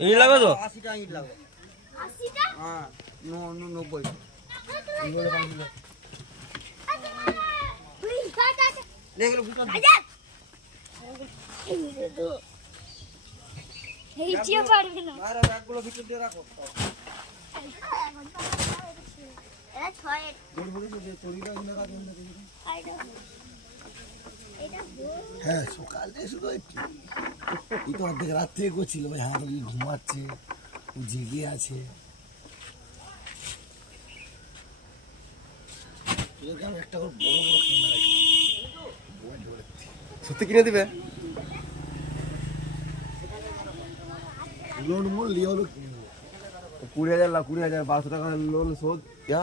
ইট লাগবে তো? আশিটা ইট লাগবে। হ্যাঁ নব্বই। হ্যাঁ সকালে শুধু এই তো অর্ধেক রাত থেকে করছিল ভাই রোগী ঘুমাচ্ছে ও জেগে আছে। একটা বড় বড় ক্যামেরা সত্যি কিনে দিবে? লোন মোল লিয়ে হলো কুড়ি হাজার কুড়ি হাজার বারোশো টাকা লোন শোধ। ইয়া